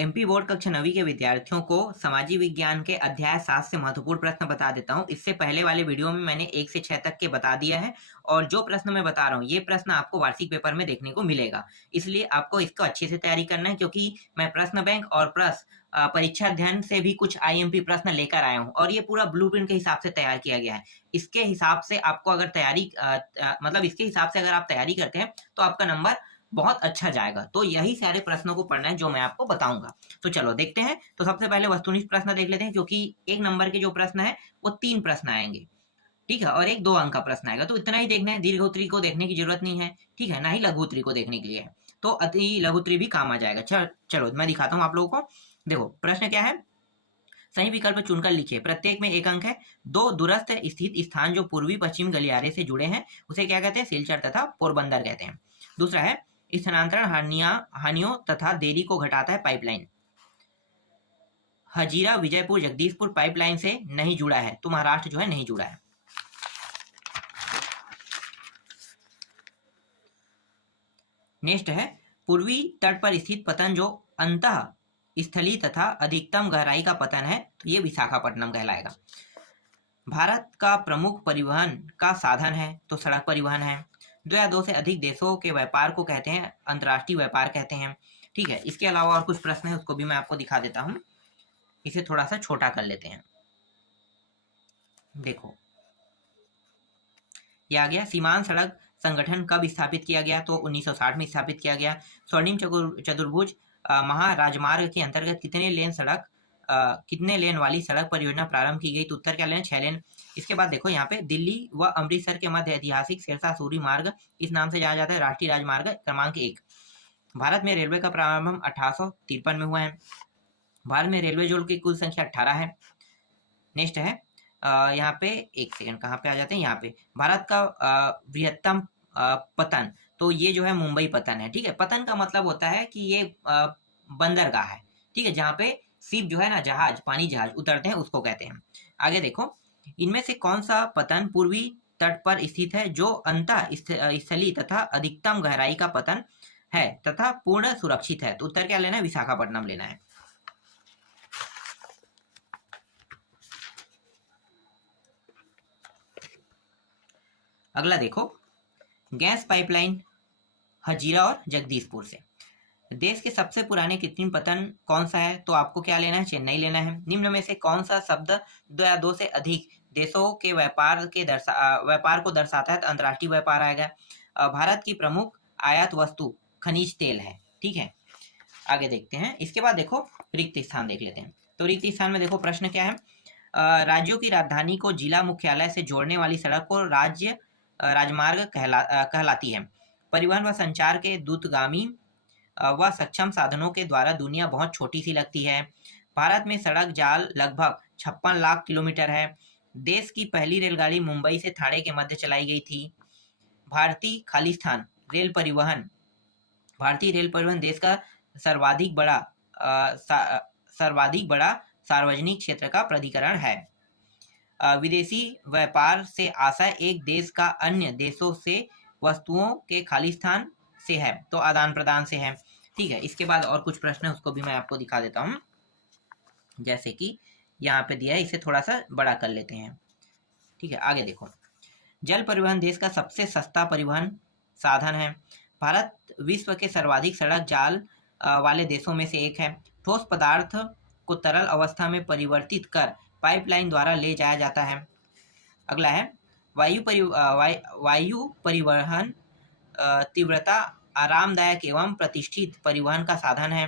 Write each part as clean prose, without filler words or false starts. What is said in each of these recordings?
MP board कक्षा 9वीं के विद्यार्थियों को सामाजिक विज्ञान के अध्याय 7 से महत्वपूर्ण प्रश्न बता देता हूं। इससे पहले वाले वीडियो में मैंने 1 से 6 तक के बता दिया है और जो प्रश्न मैं बता रहा हूं ये प्रश्न आपको वार्षिक पेपर में देखने को मिलेगा। इसलिए आपको इसको अच्छे से तैयारी करना है, क्योंकि मैं प्रश्न बैंक और परीक्षा अध्ययन से भी कुछ आईएमपी प्रश्न लेकर आया हूं और ये पूरा ब्लूप्रिंट के हिसाब से तैयार किया गया है। इसके हिसाब से आपको अगर इसके हिसाब से अगर आप तैयारी करते हैं तो आपका नंबर बहुत अच्छा जाएगा। तो यही सारे प्रश्नों को पढ़ना है जो मैं आपको बताऊंगा। तो चलो देखते हैं। तो सबसे पहले वस्तुनिष्ठ प्रश्न देख लेते हैं, क्योंकि 1 नंबर के जो प्रश्न है वो 3 प्रश्न आएंगे, ठीक है, और एक 2 अंक का प्रश्न आएगा। तो इतना ही देखना है, दीर्घ उत्तरी को देखने की जरूरत नहीं है, ठीक है, ना ही लघु उत्तरी को देखने के लिए है। तो अति लघु उत्तरी भी काम आ जाएगा। चलो मैं दिखाता हूँ आप लोगों को। देखो प्रश्न क्या है, सही विकल्प चुनकर लिखिए। प्रत्येक में 1 अंक है। 2 दूरस्थ स्थित स्थान जो पूर्वी पश्चिम गलियारे से जुड़े हैं उसे क्या कहते हैं? सिलचर तथा पोरबंदर कहते हैं। दूसरा है, स्थानांतरण हानियों तथा देरी को घटाता है पाइपलाइन। हजीरा विजयपुर जगदीशपुर पाइपलाइन से नहीं जुड़ा है, तो महाराष्ट्र जो है नहीं जुड़ा है। नेक्स्ट है, पूर्वी तट पर स्थित पतन जो अंतः स्थली तथा अधिकतम गहराई का पतन है, तो ये विशाखापट्टनम कहलाएगा। भारत का प्रमुख परिवहन का साधन है, तो सड़क परिवहन है। 2 या 2 से अधिक देशों के व्यापार को कहते हैं अंतर्राष्ट्रीय व्यापार कहते हैं, ठीक है। इसके अलावा और कुछ प्रश्न है, उसको भी मैं आपको दिखा देता हूं। इसे थोड़ा सा छोटा कर लेते हैं। देखो ये आ गया, सीमांत सड़क संगठन कब स्थापित किया गया? तो 1960 में स्थापित किया गया। स्वर्णिम चतुर्भुज महाराजमार्ग के अंतर्गत कितने लेन वाली सड़क परियोजना प्रारंभ की गई? तो उत्तर क्या लेना? 6 लेन। इसके बाद देखो यहाँ पे दिल्ली व अमृतसर के मध्य ऐतिहासिक सिरसा सूरी मार्ग इस नाम से जाना जाता है, राष्ट्रीय राजमार्ग क्रमांक 1। भारत में रेलवे का प्रारंभ 1853 में हुआ है। भारत में रेलवे जोड़ की कुल संख्या 18 है। नेक्स्ट है, यहाँ पे 1 सेकंड, कहाँ पे आ जाते हैं? यहाँ पे भारत का बृहत्तम पतन, तो ये जो है मुंबई पतन है, ठीक है। पतन का मतलब होता है कि ये बंदरगाह है, ठीक है, जहाँ पे शिप जो है ना, जहाज, पानी जहाज उतरते हैं, उसको कहते हैं। आगे देखो, इनमें से कौन सा पतन पूर्वी तट पर स्थित है जो अंतः स्थली तथा अधिकतम गहराई का पतन है तथा पूर्ण सुरक्षित है? तो उत्तर क्या लेना है? विशाखापट्टनम लेना है। अगला देखो, गैस पाइपलाइन हजीरा और जगदीशपुर से। देश के सबसे पुराने कृत्रिम पतन कौन सा है? तो आपको क्या लेना है? चेन्नई लेना है। निम्न में से कौन सा शब्द 2 या 2 से अधिक देशों के व्यापार को दर्शाता है? तो अंतर्राष्ट्रीय व्यापार आएगा। भारत की प्रमुख आयात वस्तु खनिज तेल है, ठीक है। आगे देखते हैं। इसके बाद देखो रिक्त स्थान देख लेते हैं। तो रिक्त स्थान में देखो प्रश्न क्या है, राज्यों की राजधानी को जिला मुख्यालय से जोड़ने वाली सड़क को राजमार्ग कहलाती है। परिवहन व संचार के द्रुतगामी व सक्षम साधनों के द्वारा दुनिया बहुत छोटी सी लगती है। भारत में सड़क जाल लगभग 56 लाख किलोमीटर है। देश की पहली रेलगाड़ी मुंबई से ठाणे के मध्य चलाई गई थी। भारतीय रेल परिवहन देश का सर्वाधिक बड़ा सार्वजनिक क्षेत्र का प्राधिकरण है। विदेशी व्यापार से आशय एक देश का अन्य देशों से वस्तुओं के खालिस्तान से है, तो आदान प्रदान से है, ठीक है। इसके बाद और कुछ प्रश्न है, उसको भी मैं आपको दिखा देता हूँ। जैसे कि यहाँ पे दिया है, इसे थोड़ा सा बड़ा कर लेते हैं, ठीक है। आगे देखो, जल परिवहन देश का सबसे सस्ता परिवहन साधन है। भारत विश्व के सर्वाधिक सड़क जाल वाले देशों में से एक है। ठोस पदार्थ को तरल अवस्था में परिवर्तित कर पाइपलाइन द्वारा ले जाया जाता है। अगला है, वायु परिवहन तीव्रता आरामदायक एवं प्रतिष्ठित परिवहन का साधन है।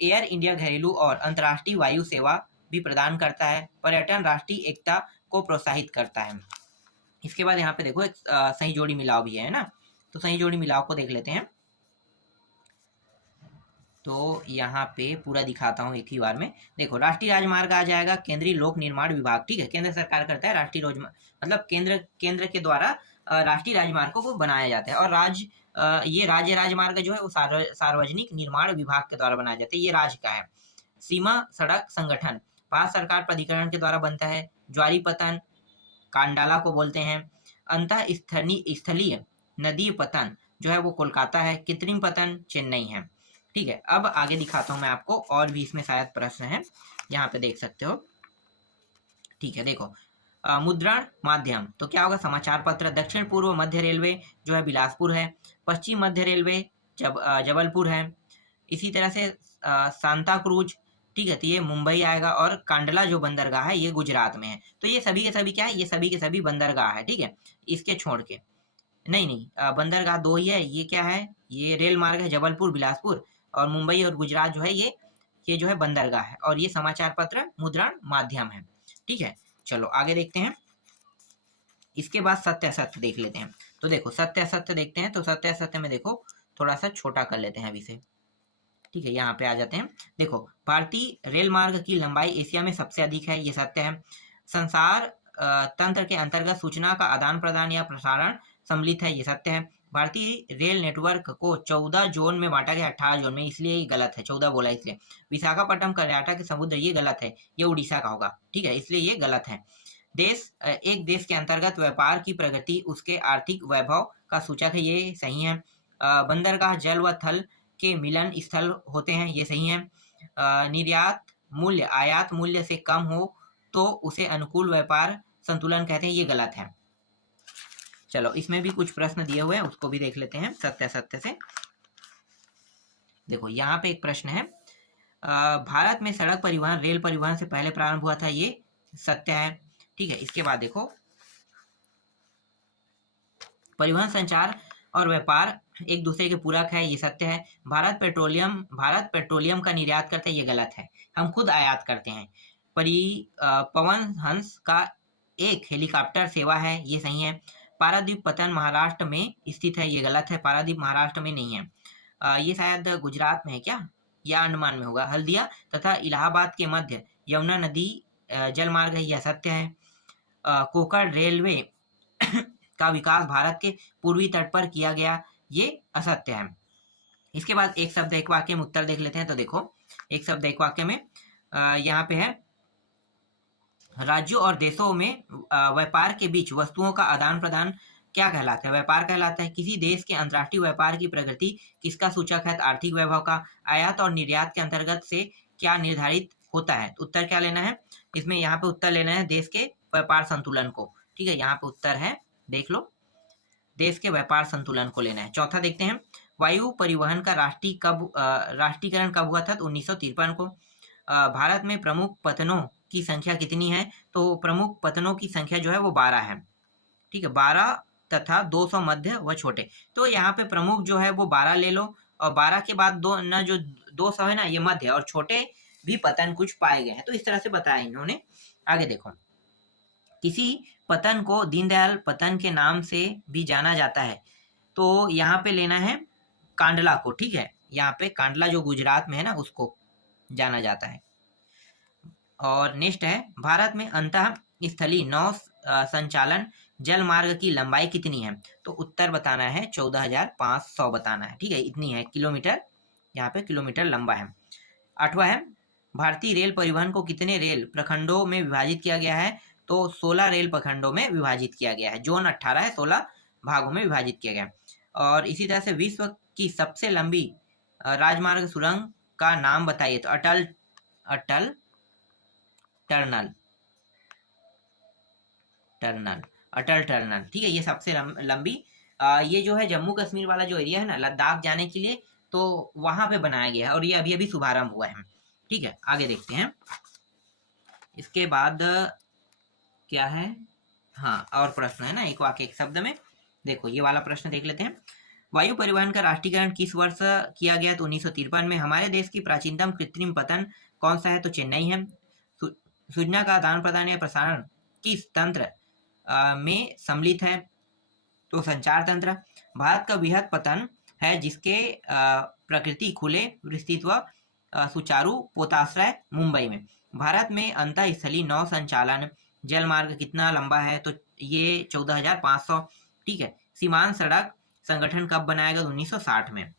एयर इंडिया घरेलू और अंतर्राष्ट्रीय वायु सेवा भी प्रदान करता है। पर्यटन राष्ट्रीय एकता को प्रोत्साहित करता है। इसके बाद यहाँ पे देखो एक सही जोड़ी मिलाव भी है ना, तो सही जोड़ी मिलाव को देख लेते हैं। तो यहाँ पे पूरा दिखाता हूँ एक ही बार में। देखो, राष्ट्रीय राजमार्ग आ जाएगा केंद्रीय लोक निर्माण विभाग, ठीक है, केंद्र सरकार करता है राष्ट्रीय मतलब केंद्र के द्वारा राष्ट्रीय राजमार्गों को बनाया जाता है। और ये राज्य राजमार्ग जो है वो सार्वजनिक निर्माण विभाग के द्वारा बनाया जाता है, ये राज्य का है। सीमा सड़क संगठन भारत सरकार प्राधिकरण के द्वारा बनता है। ज्वारी पतन कांडाला को बोलते हैं। अंतः स्थलीय नदी पतन जो है वो कोलकाता है। कृत्रिम पतन चेन्नई है, ठीक है, अब आगे दिखाता हूँ मैं आपको, और भी इसमें शायद प्रश्न है, यहाँ पे देख सकते हो। ठीक है, देखो मुद्रण माध्यम तो क्या होगा, समाचार पत्र। दक्षिण पूर्व मध्य रेलवे जो है बिलासपुर है। पश्चिम मध्य रेलवे जबलपुर है। इसी तरह से सांता क्रूज, ठीक है, तो ये मुंबई आएगा। और कांडला जो बंदरगाह है ये गुजरात में है। तो ये सभी के सभी क्या है, ये सभी के सभी बंदरगाह है, ठीक है, इसके छोड़ के। नहीं नहीं, बंदरगाह दो ही है। ये क्या है, ये रेल मार्ग है जबलपुर बिलासपुर, और मुंबई और गुजरात जो है ये जो है बंदरगाह है। और ये समाचार पत्र मुद्रण माध्यम है, ठीक है। चलो आगे देखते हैं। इसके बाद सत्य असत्य देख लेते हैं। तो देखो सत्य असत्य देखते हैं। तो सत्य असत्य में देखो थोड़ा सा छोटा कर लेते हैं अभी से, ठीक है, यहाँ पे आ जाते हैं। देखो भारतीय रेल मार्ग की लंबाई एशिया में सबसे अधिक है, ये सत्य है। संसार तंत्र के अंतर्गत सूचना का आदान प्रदान या प्रसारण सम्मिलित है, ये सत्य है। भारतीय रेल नेटवर्क को 14 जोन में बांटा गया, 18 जोन में, इसलिए ये गलत है, 14 बोला इसलिए। विशाखापट्टनम कर्नाटक के समुद्र, ये गलत है, ये उड़ीसा का होगा, ठीक है, इसलिए ये गलत है। एक देश के अंतर्गत व्यापार की प्रगति उसके आर्थिक वैभव का सूचक है, ये सही है। बंदरगाह जल व थल के मिलन स्थल होते हैं, ये सही है। निर्यात मूल्य आयात मूल्य से कम हो तो उसे अनुकूल व्यापार संतुलन कहते हैं, ये गलत है। चलो इसमें भी कुछ प्रश्न दिए हुए हैं, उसको भी देख लेते हैं सत्य सत्य से। देखो यहाँ पे एक प्रश्न है, भारत में सड़क परिवहन रेल परिवहन से पहले प्रारंभ हुआ था, ये सत्य है, ठीक है। इसके बाद देखो परिवहन संचार और व्यापार एक दूसरे के पूरक है, ये सत्य है। भारत पेट्रोलियम का निर्यात करते हैं, ये गलत है, हम खुद आयात करते हैं। पवन हंस का एक हेलीकॉप्टर सेवा है, ये सही है। पारादीप पतन महाराष्ट्र में स्थित है, ये गलत है, पारादीप महाराष्ट्र में नहीं है। ये शायद गुजरात में है क्या, या अंडमान में होगा। हल्दिया तथा इलाहाबाद के मध्य यमुना नदी जल मार्ग है, यह सत्य है। कोकण रेलवे का विकास भारत के पूर्वी तट पर किया गया, ये असत्य है। इसके बाद एक शब्द एक वाक्य में उत्तर देख लेते हैं। तो देखो एक शब्द एक वाक्य में यहाँ पे है, राज्यों और देशों में व्यापार के बीच वस्तुओं का आदान प्रदान क्या कहलाता है, व्यापार कहलाता है। किसी देश के अंतर्राष्ट्रीय व्यापार की प्रगति किसका सूचक है, आर्थिक वैभव का। आयात और निर्यात के अंतर्गत से क्या निर्धारित होता है, तो उत्तर क्या लेना है इसमें, यहाँ पे उत्तर लेना है देश के व्यापार संतुलन को, ठीक है, यहाँ पे उत्तर है, देख लो, देश के व्यापार संतुलन को लेना है। चौथा देखते हैं, वायु परिवहन का राष्ट्रीयकरण कब हुआ था, तो 1953 को। भारत में प्रमुख पतनों की संख्या कितनी है, तो प्रमुख पतनों की संख्या जो है वो 12 है, ठीक है, 12 तथा 200 मध्य व छोटे। तो यहाँ पे प्रमुख जो है वो 12 ले लो, और 12 के बाद दो ना, जो 200 है ना, ये मध्य, और छोटे भी पतन कुछ पाए गए हैं, तो इस तरह से बताया इन्होंने। आगे देखो, किसी पतन को दीनदयाल पतन के नाम से भी जाना जाता है, तो यहाँ पे लेना है कांडला को, ठीक है, यहाँ पे कांडला जो गुजरात में है ना, उसको जाना जाता है। और नेक्स्ट है, भारत में अंतः स्थलीय नौ संचालन जल मार्ग की लंबाई कितनी है, तो उत्तर बताना है 14,500 बताना है, ठीक है, इतनी है किलोमीटर, यहाँ पे किलोमीटर लंबा है। 8वां है, भारतीय रेल परिवहन को कितने रेल प्रखंडों में विभाजित किया गया है, तो 16 रेल प्रखंडों में विभाजित किया गया है। जोन 18 है, 16 भागों में विभाजित किया गया है। और इसी तरह से विश्व की सबसे लंबी राजमार्ग सुरंग का नाम बताइए, तो अटल टनल, ठीक है, ये सबसे लंबी, ये जो है जम्मू कश्मीर वाला जो एरिया है ना, लद्दाख जाने के लिए, तो वहां पे बनाया गया है, और ये अभी अभी शुभारंभ हुआ है, ठीक है। आगे देखते हैं, इसके बाद क्या है, हाँ और प्रश्न है ना, एक वाक्य एक शब्द में। देखो ये वाला प्रश्न देख लेते हैं, वायु परिवहन का राष्ट्रीयकरण किस वर्ष किया गया, तो 1953 में। हमारे देश की प्राचीनतम कृत्रिम पतन कौन सा है, तो चेन्नई है। सूचना का आदान प्रदान या प्रसारण किस तंत्र में सम्मिलित है, तो संचार तंत्र। भारत का वृहद पतन है जिसके प्रकृति खुले विस्तृत व सुचारू पोताश्रय मुंबई में। भारत में अंतः स्थलीय नौ संचालन जल मार्ग कितना लंबा है, तो ये 14,500, ठीक है। सीमांत सड़क संगठन कब बनाया गया, 1960 में।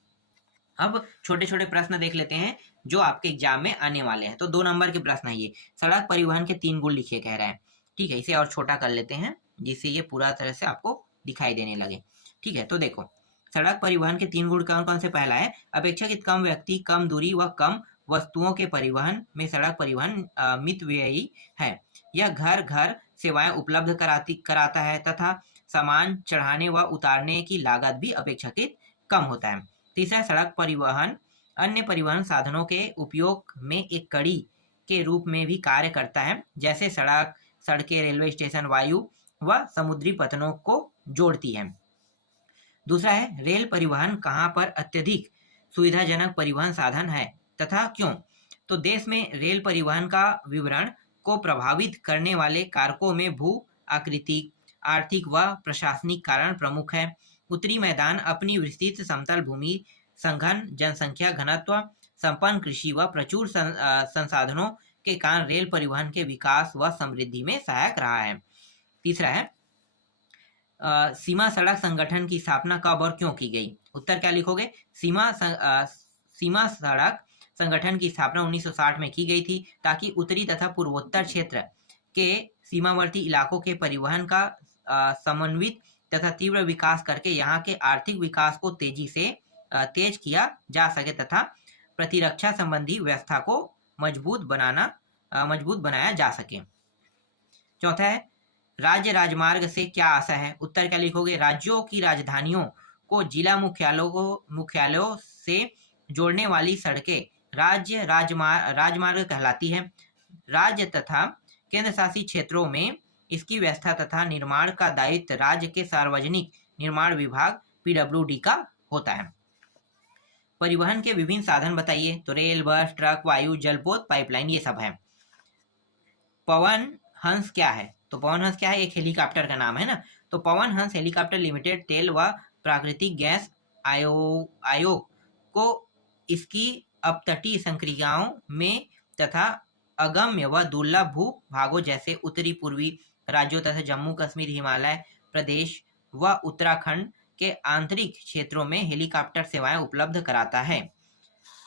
अब छोटे छोटे प्रश्न देख लेते हैं जो आपके एग्जाम में आने वाले हैं। तो 2 नंबर के प्रश्न है ये, सड़क परिवहन के 3 गुण लिखिए कह रहे हैं, ठीक है, इसे और छोटा कर लेते हैं जिससे ये पूरा तरह से आपको दिखाई देने लगे, ठीक है। तो देखो सड़क परिवहन के 3 गुण कौन कौन से? पहला है अपेक्षाकृत कम व्यक्ति, कम दूरी व कम वस्तुओं के परिवहन में सड़क परिवहन मितव्ययी है। यह घर घर सेवाएं उपलब्ध कराता है तथा सामान चढ़ाने व उतारने की लागत भी अपेक्षाकृत कम होता है। तीसरा, सड़क परिवहन अन्य परिवहन साधनों के उपयोग में एक कड़ी के रूप में भी कार्य करता है, जैसे सड़कें, रेलवे स्टेशन, वायु व समुद्री पथनों को जोड़ती है। दूसरा है रेल परिवहन कहाँ पर अत्यधिक सुविधाजनक परिवहन साधन है तथा क्यों? तो देश में रेल परिवहन का विवरण को प्रभावित करने वाले कारकों में भू आकृतिक, आर्थिक व प्रशासनिक कारण प्रमुख है। उत्तरी मैदान अपनी विस्तृत समतल भूमि, सघन जनसंख्या घनत्व, संपन्न कृषि व प्रचुर संसाधनों के कारण रेल परिवहन के विकास व समृद्धि में सहायक रहा है। तीसरा है सीमा सड़क संगठन की स्थापना कब और क्यों की गई? उत्तर क्या लिखोगे? सीमा सड़क संगठन की स्थापना 1960 में की गई थी ताकि उत्तरी तथा पूर्वोत्तर क्षेत्र के सीमावर्ती इलाकों के परिवहन का समन्वित तथा तीव्र विकास करके यहाँ के आर्थिक विकास को तेज किया जा सके तथा प्रतिरक्षा संबंधी व्यवस्था को मजबूत बनाया जा सके। चौथा है राज्य राजमार्ग से क्या आशा है? उत्तर क्या लिखोगे? राज्यों की राजधानियों को जिला मुख्यालयों से जोड़ने वाली सड़कें राज्य राजमार्ग कहलाती है। राज्य तथा केंद्र शासित क्षेत्रों में इसकी व्यवस्था तथा निर्माण का दायित्व राज्य के सार्वजनिक निर्माण विभाग PWD का होता है। परिवहन के विभिन्न साधन बताइए। तो रेल, बस, ट्रक, वायु, जलपोत, पाइपलाइन, ये सब है। पवन हंस क्या है? तो पवन हंस क्या है? एक हेलीकॉप्टर का नाम है ना। तो पवन हंस हेलीकॉप्टर लिमिटेड तेल व प्राकृतिक गैस आयोग को इसकी अपतटीय संक्रियाओं में तथा अगम्य व दुर्लभ भू भागों जैसे उत्तरी पूर्वी राज्यों तथा जम्मू कश्मीर, हिमालय प्रदेश व उत्तराखंड के आंतरिक क्षेत्रों में हेलीकॉप्टर सेवाएं उपलब्ध कराता है।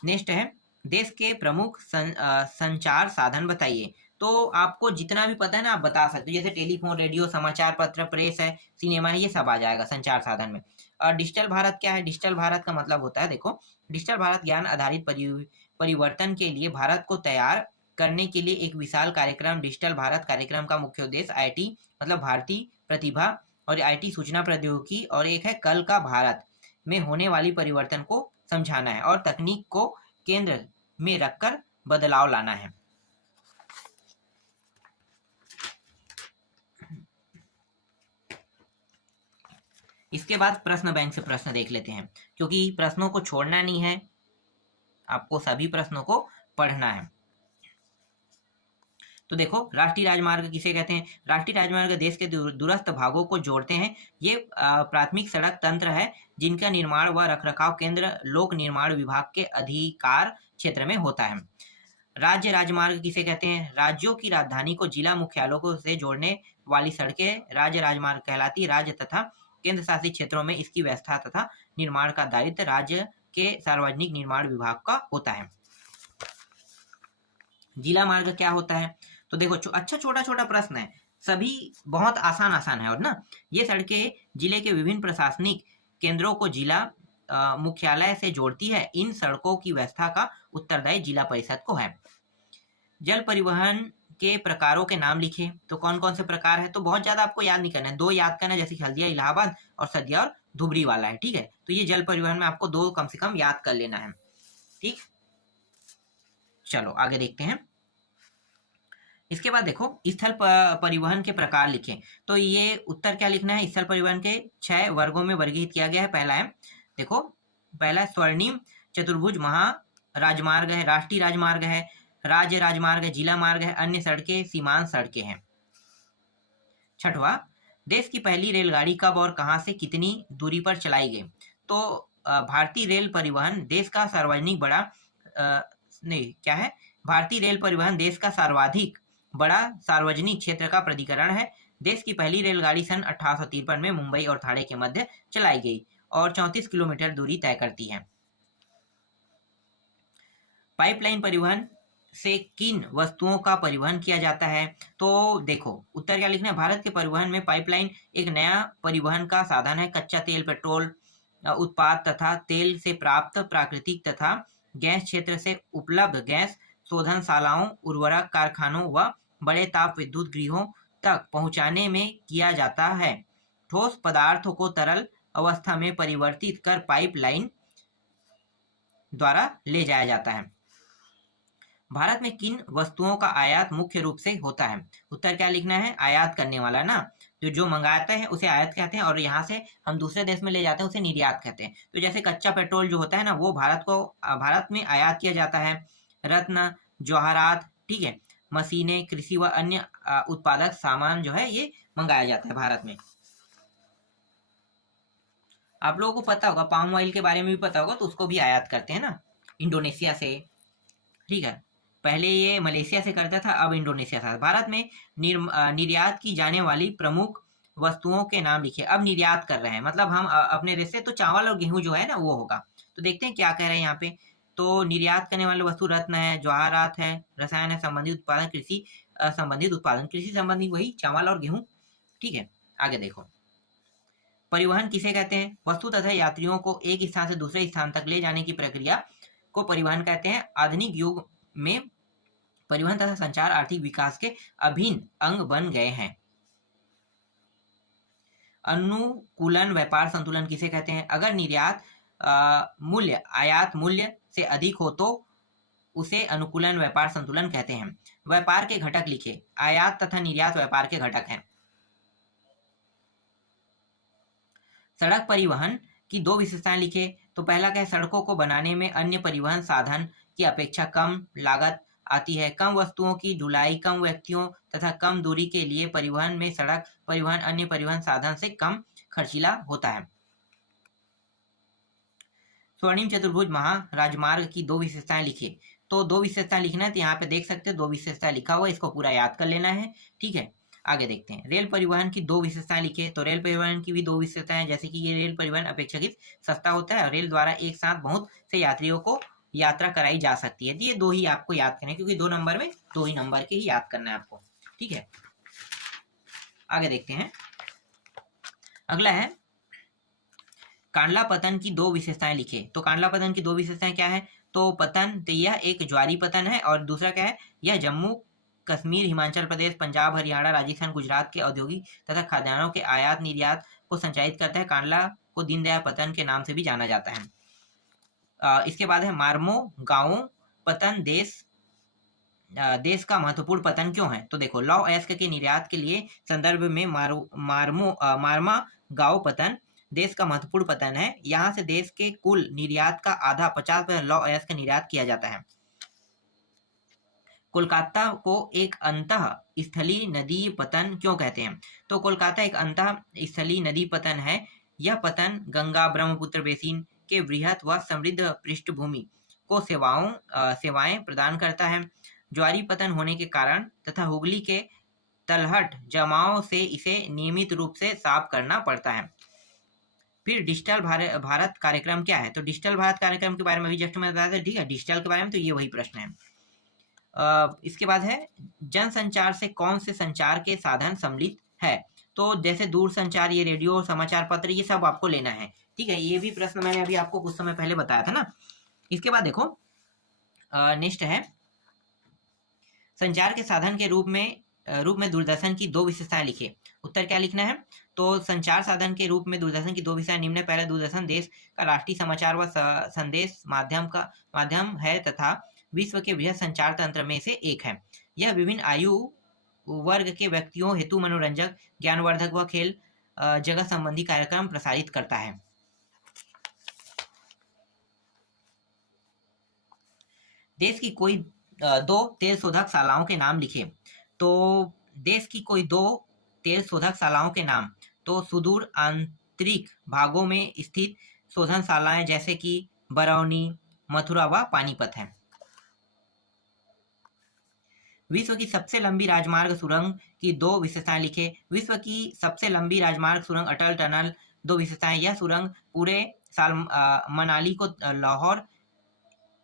नेक्स्ट है देश के प्रमुख संचार साधन बताइए। तो आपको जितना भी पता है ना आप बता सकते हो, जैसे टेलीफोन, रेडियो, समाचार पत्र, प्रेस है, सिनेमा है, ये सब आ जाएगा संचार साधन में। और डिजिटल भारत क्या है? डिजिटल भारत का मतलब होता है, देखो, डिजिटल भारत ज्ञान आधारित परिवर्तन के लिए भारत को तैयार करने के लिए एक विशाल कार्यक्रम। डिजिटल भारत कार्यक्रम का मुख्य उद्देश्य IT मतलब भारतीय प्रतिभा और IT सूचना प्रौद्योगिकी और एक है कल का भारत में होने वाली परिवर्तन को समझाना है और तकनीक को केंद्र में रखकर बदलाव लाना है। इसके बाद प्रश्न बैंक से प्रश्न देख लेते हैं, क्योंकि प्रश्नों को छोड़ना नहीं है, आपको सभी प्रश्नों को पढ़ना है। तो देखो, राष्ट्रीय राजमार्ग किसे कहते हैं? राष्ट्रीय राजमार्ग देश के दूरस्थ भागों को जोड़ते हैं। ये प्राथमिक सड़क तंत्र है जिनका निर्माण व रखरखाव केंद्र लोक निर्माण विभाग के अधिकार क्षेत्र में होता है। राज्य राजमार्ग किसे कहते हैं? राज्यों की राजधानी को जिला मुख्यालयों से जोड़ने वाली सड़कें राज्य राजमार्ग कहलाती है। राज्य तथा केंद्र शासित क्षेत्रों में इसकी व्यवस्था तथा निर्माण का दायित्व राज्य के सार्वजनिक निर्माण विभाग का होता है। जिला मार्ग क्या होता है? तो देखो, अच्छा छोटा छोटा प्रश्न है, सभी बहुत आसान है। और ना, ये सड़कें जिले के विभिन्न प्रशासनिक केंद्रों को जिला मुख्यालय से जोड़ती है। इन सड़कों की व्यवस्था का उत्तरदायी जिला परिषद को है। जल परिवहन के प्रकारों के नाम लिखे। तो कौन कौन से प्रकार है? तो बहुत ज्यादा आपको याद नहीं करना है, 2 याद करना है, जैसे हल्दिया इलाहाबाद और सदिया और धुबरी वाला है। ठीक है, तो ये जल परिवहन में आपको 2 कम से कम याद कर लेना है। ठीक, चलो आगे देखते हैं। इसके बाद देखो, स्थल परिवहन के प्रकार लिखें। तो ये उत्तर क्या लिखना है? स्थल परिवहन के 6 वर्गों में वर्गीकृत किया गया है। पहला है, देखो, पहला स्वर्णिम चतुर्भुज महा राजमार्ग है, राष्ट्रीय राजमार्ग है, राज्य राजमार्ग है, जिला मार्ग है, अन्य सड़कें, सीमांत सड़कें हैं। छठवां, देश की पहली रेलगाड़ी कब और कहां से कितनी दूरी पर चलाई गई? तो भारतीय रेल परिवहन देश का सर्वाधिक बड़ा क्या है? भारतीय रेल परिवहन देश का सर्वाधिक बड़ा सार्वजनिक क्षेत्र का प्राधिकरण है। देश की पहली रेलगाड़ी सन 1853 में मुंबई और ठाणे के मध्य चलाई गई और 34 किलोमीटर दूरी तय करती है। पाइपलाइन परिवहन से किन वस्तुओं का परिवहन किया जाता है? तो देखो, उत्तर क्या लिखना है? भारत के परिवहन में पाइपलाइन एक नया परिवहन का साधन है। कच्चा तेल, पेट्रोल, उत्पाद तथा तेल से प्राप्त प्राकृतिक तथा गैस क्षेत्र से उपलब्ध गैस शोधनशालाओं, उर्वरक कारखानों व बड़े ताप विद्युत गृहों तक पहुंचाने में किया जाता है। ठोस पदार्थों को तरल अवस्था में परिवर्तित कर पाइपलाइन द्वारा ले जाया जाता है। भारत में किन वस्तुओं का आयात मुख्य रूप से होता है? उत्तर क्या लिखना है? आयात करने वाला ना, तो जो मंगाते हैं उसे आयात कहते हैं, और यहाँ से हम दूसरे देश में ले जाते हैं उसे निर्यात कहते हैं। तो जैसे कच्चा पेट्रोल जो होता है ना, वो भारत में आयात किया जाता है। रत्न, जवाहरात, ठीक है, मशीनें, कृषि व अन्य उत्पादक सामान जो है ये मंगाया जाता है भारत में। आप लोगों को पता होगा, पाम ऑयल के बारे में भी पता होगा, तो उसको भी आयात करते हैं ना इंडोनेशिया से, ठीक है। पहले ये मलेशिया से करता था, अब इंडोनेशिया से। भारत में निर्यात की जाने वाली प्रमुख वस्तुओं के नाम लिखिए। अब निर्यात कर रहे हैं, मतलब हम अपने देश से तो चावल और गेहूं जो है ना वो होगा। तो देखते हैं क्या कह रहे हैं यहाँ पे। तो निर्यात करने वाली वस्तु रत्न है, जवाहरात है, रसायन है, संबंधित उत्पादन, कृषि संबंधित उत्पादन, कृषि संबंधी वही चावल और गेहूं, ठीक है। आगे देखो, परिवहन किसे कहते हैं? वस्तु तथा यात्रियों को एक स्थान से दूसरे स्थान तक ले जाने की प्रक्रिया को परिवहन कहते हैं। आधुनिक युग में परिवहन तथा संचार आर्थिक विकास के अभिन्न अंग बन गए हैं। अनुकूलन व्यापार संतुलन किसे कहते हैं? अगर निर्यात मूल्य आयात मूल्य से अधिक हो तो उसे अनुकूलन व्यापार संतुलन कहते हैं। व्यापार के घटक लिखे। आयात तथा निर्यात व्यापार के घटक हैं। सड़क परिवहन की दो विशेषताएं लिखे। तो पहला क्या है? सड़कों को बनाने में अन्य परिवहन साधन की अपेक्षा कम लागत आती है। कम वस्तुओं की ढुलाई, कम व्यक्तियों तथा कम दूरी के लिए परिवहन में सड़क परिवहन अन्य परिवहन साधन से कम खर्चीला होता है। स्वर्णिम चतुर्भुज महाराजमार्ग की दो विशेषताएं लिखिए। तो दो विशेषताएं लिखना है, तो यहाँ पे देख सकते हैं दो विशेषताएं लिखा हुआ है, इसको पूरा याद कर लेना है, ठीक है। आगे देखते हैं, रेल परिवहन की दो विशेषताएं लिखे। तो रेल परिवहन की भी दो विशेषताएं, जैसे कि ये रेल परिवहन अपेक्षाकृत सस्ता होता है और रेल द्वारा एक साथ बहुत से यात्रियों को यात्रा कराई जा सकती है। ये दो ही आपको याद करना है, क्योंकि 2 नंबर में 2 ही नंबर के ही याद करना है आपको, ठीक है। आगे देखते हैं, अगला है कांडला पतन की दो विशेषताएं लिखे। तो कांडला पतन की दो विशेषताएं क्या है? तो पतन, तो यह एक ज्वारी पतन है, और दूसरा क्या है? यह जम्मू कश्मीर, हिमाचल प्रदेश, पंजाब, हरियाणा, राजस्थान, गुजरात के औद्योगिक तथा खाद्यान्नों के आयात निर्यात को संचालित करता है। कांडला को दीनदयाल पतन के नाम से भी जाना जाता है। इसके बाद है मार्मो गांव पतन। देश का महत्वपूर्ण पतन क्यों है? तो देखो, लौ अयस्क के निर्यात के लिए संदर्भ में मारमा गांव पतन देश का महत्वपूर्ण पतन है। यहाँ से देश के कुल निर्यात का आधा 50% लौ अयस्क निर्यात किया जाता है। कोलकाता को एक अंतः स्थलीय नदी पतन क्यों कहते हैं? तो कोलकाता एक अंतः स्थलीय नदी पतन है। यह पतन गंगा ब्रह्मपुत्र बेसिन के वृहत व समृद्ध पृष्ठभूमि को सेवाएं प्रदान करता है। ज्वारी पतन होने के कारण तथा हुगली के तलहट जमाव से इसे नियमित रूप से साफ करना पड़ता है। फिर डिजिटल भारत कार्यक्रम क्या है? तो डिजिटल भारत कार्यक्रम के बारे में भी जस्ट मैं बताया था, ठीक है। डिजिटल के बारे में तो ये वही प्रश्न है। इसके बाद है जनसंचार से कौन से संचार के साधन सम्मिलित है? तो जैसे दूर संचार, ये रेडियो, समाचार पत्र, ये सब आपको लेना है, ठीक है। ये भी प्रश्न मैंने अभी आपको कुछ समय पहले बताया था ना। इसके बाद देखो, नेक्स्ट है संचार के साधन के रूप में दूरदर्शन की दो विशेषताएं लिखे। उत्तर क्या लिखना है? तो संचार साधन के रूप में दूरदर्शन की दो विशेषताएं निम्न है। पहला, दूरदर्शन देश का राष्ट्रीय समाचार व संदेश माध्यम है तथा विश्व के बृहद संचार तंत्र में से एक है। यह विभिन्न आयु वर्ग के व्यक्तियों हेतु मनोरंजक, ज्ञानवर्धक व खेल जगत संबंधी कार्यक्रम प्रसारित करता है। देश की कोई दो तेल शोधक शालाओं के नाम लिखे। तो देश की कोई दो तेल शोधक शालाओं के नाम, तो सुदूर आंतरिक भागों में स्थित शोधनशालाएं जैसे कि बरौनी, मथुरा व पानीपत हैं। विश्व की सबसे लंबी राजमार्ग सुरंग की दो विशेषताएं लिखे। विश्व की सबसे लंबी राजमार्ग सुरंग अटल टनल। दो विशेषताएं, यह सुरंग पूरे साल मनाली को लाहौर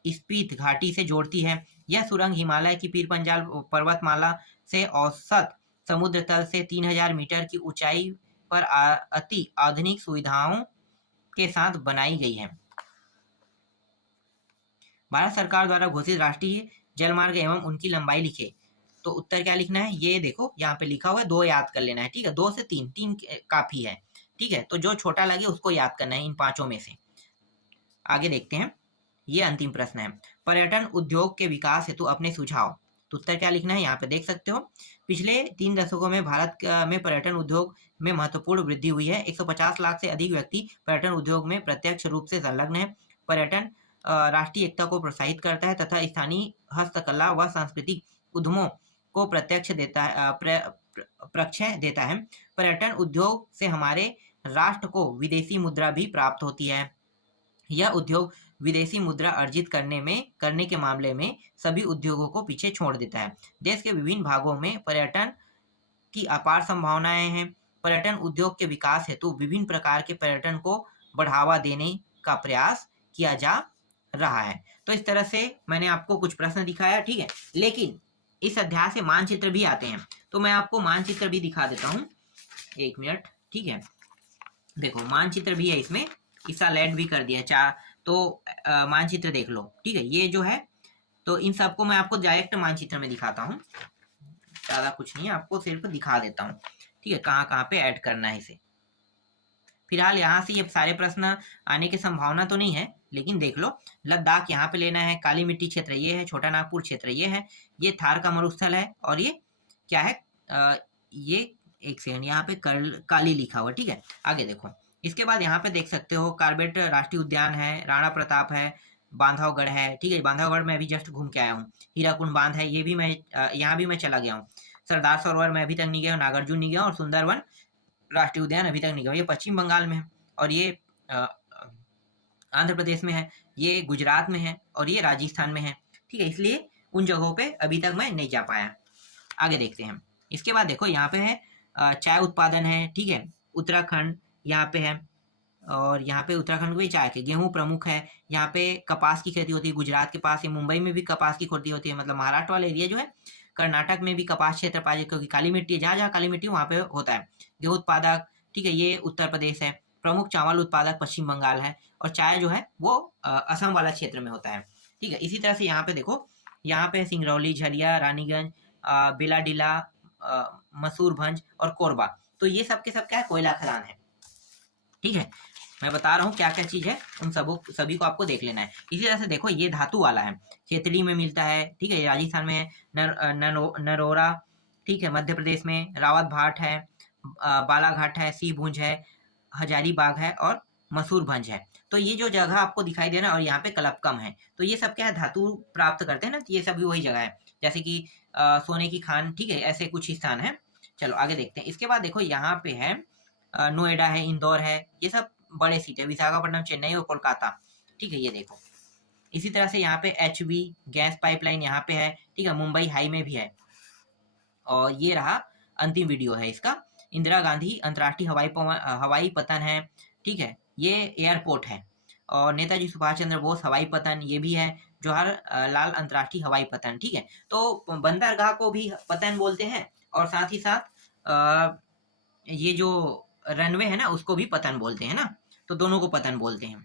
स्पीति घाटी से जोड़ती है। यह सुरंग हिमालय की पीर पंजाल पर्वतमाला से औसत समुद्र तल से 3000 मीटर की ऊंचाई पर अति आधुनिक सुविधाओं के साथ बनाई गई है। भारत सरकार द्वारा घोषित राष्ट्रीय जलमार्ग एवं उनकी लंबाई लिखे। तो उत्तर क्या लिखना है, ये देखो यहाँ पे लिखा हुआ है, 2 याद कर लेना है, ठीक है, 2 से 3, 3 काफी है, ठीक है। तो जो छोटा लगे उसको याद करना है इन 5 में से। आगे देखते हैं, ये अंतिम प्रश्न है, पर्यटन उद्योग के विकास हेतु अपने सुझाव। तो उत्तर क्या लिखना है, यहाँ पे देख सकते हो, पिछले 3 दशकों में भारत में पर्यटन उद्योग में महत्वपूर्ण वृद्धि हुई है। 150 लाख से अधिक व्यक्ति पर्यटन उद्योग में प्रत्यक्ष रूप से संलग्न है। पर्यटन राष्ट्रीय एकता को प्रोत्साहित करता है तथा स्थानीय हस्तकला व सांस्कृतिक उद्यमों को प्रत्यक्ष देता है प्रक्षय देता है। पर्यटन उद्योग से हमारे राष्ट्र को विदेशी मुद्रा भी प्राप्त होती है। यह उद्योग विदेशी मुद्रा अर्जित करने के मामले में सभी उद्योगों को पीछे छोड़ देता है। देश के विभिन्न भागों में पर्यटन की अपार संभावनाएं हैं। पर्यटन उद्योग के विकास हेतु विभिन्न प्रकार के पर्यटन को बढ़ावा देने का प्रयास किया जा रहा है। तो इस तरह से मैंने आपको कुछ प्रश्न दिखाया, ठीक है। लेकिन इस अध्याय से मानचित्र भी आते हैं, तो मैं आपको मानचित्र भी दिखा देता हूँ, 1 मिनट, ठीक है। देखो मानचित्र भी है इसमें, इसका लेड भी कर दिया 4, तो मानचित्र देख लो, ठीक है। ये जो है, तो इन सबको मैं आपको डायरेक्ट मानचित्र में दिखाता हूँ, ज़्यादा कुछ नहीं है, आपको सिर्फ दिखा देता हूँ, ठीक है, कहाँ कहाँ पे ऐड करना है इसे। फिलहाल यहाँ से ये सारे प्रश्न आने की संभावना तो नहीं है, लेकिन देख लो, लद्दाख यहाँ पे लेना है, काली मिट्टी क्षेत्र ये है, छोटा नागपुर क्षेत्र ये है, ये थार का मरुस्थल है, और ये क्या है, ये एक सेकंड, यहाँ पे काली लिखा हुआ, ठीक है। आगे देखो, इसके बाद यहाँ पे देख सकते हो कार्बेट राष्ट्रीय उद्यान है, राणा प्रताप है, बांधवगढ़ है, ठीक है। बांधवगढ़ में अभी जस्ट घूम के आया हूँ। हीराकुंड बांध है, ये भी मैं यहाँ भी मैं चला गया हूँ। सरदार सरोवर में अभी तक नहीं गया हूँ, नागार्जुन नहीं गया, और सुंदरवन राष्ट्रीय उद्यान अभी तक नहीं गया। ये पश्चिम बंगाल में है, और ये आंध्र प्रदेश में है, ये गुजरात में है, और ये राजस्थान में है, ठीक है। इसलिए उन जगहों पे अभी तक मैं नहीं जा पाया। आगे देखते हैं, इसके बाद देखो यहाँ पे है चाय उत्पादन है, ठीक है, उत्तराखंड यहाँ पे है, और यहाँ पे उत्तराखंड में भी चाय के, गेहूं प्रमुख है, यहाँ पे कपास की खेती होती है, गुजरात के पास है, मुंबई में भी कपास की खेती होती है, मतलब महाराष्ट्र वाला एरिया जो है, कर्नाटक में भी कपास क्षेत्र पाया जाता है, क्योंकि काली मिट्टी, जहाँ जहाँ काली मिट्टी वहाँ पे होता है। गेहूं उत्पादक, ठीक है, ये उत्तर प्रदेश है। प्रमुख चावल उत्पादक पश्चिम बंगाल है, और चाय जो है वो असम वाला क्षेत्र में होता है, ठीक है। इसी तरह से यहाँ पे देखो, यहाँ पे सिंगरौली, झरिया, रानीगंज, बेलाडीला, मसूरभंज और कोरबा, तो ये सब के सब क्या है, कोयला खदान है, ठीक है। मैं बता रहा हूँ क्या क्या चीज है, उन सभी को आपको देख लेना है। इसी तरह से देखो, ये धातु वाला है, खेतड़ी में मिलता है, ठीक है, राजस्थान में है, नरोरा, ठीक है, मध्य प्रदेश में, रावत भाट है, बालाघाट है, सी भुंज है, हजारीबाग है, और मसूरभंज है। तो ये जो जगह आपको दिखाई दे रहा है, और यहाँ पे कलपकम है, तो ये सब क्या है, धातु प्राप्त करते हैं ना, ये सभी वही जगह है, जैसे कि सोने की खान, ठीक है, ऐसे कुछ ही स्थान है। चलो आगे देखते हैं। इसके बाद देखो, यहाँ पे है नोएडा है, इंदौर है, ये सब बड़े सिटी है, विशाखापट्टनम, चेन्नई और कोलकाता, ठीक है, ये देखो। इसी तरह से यहाँ पे HV गैस पाइपलाइन यहाँ पे है, ठीक है, मुंबई हाई में भी है। और ये रहा अंतिम वीडियो है इसका, इंदिरा गांधी अंतर्राष्ट्रीय हवाई पतन है, ठीक है, ये एयरपोर्ट है। और नेताजी सुभाष चंद्र बोस हवाई पतन ये भी है, जवाहर लाल अंतर्राष्ट्रीय हवाई पतन, ठीक है। तो बंदरगाह को भी पतन बोलते हैं, और साथ ही साथ ये जो रनवे है ना, उसको भी पतन बोलते हैं ना, तो दोनों को पतन बोलते हैं।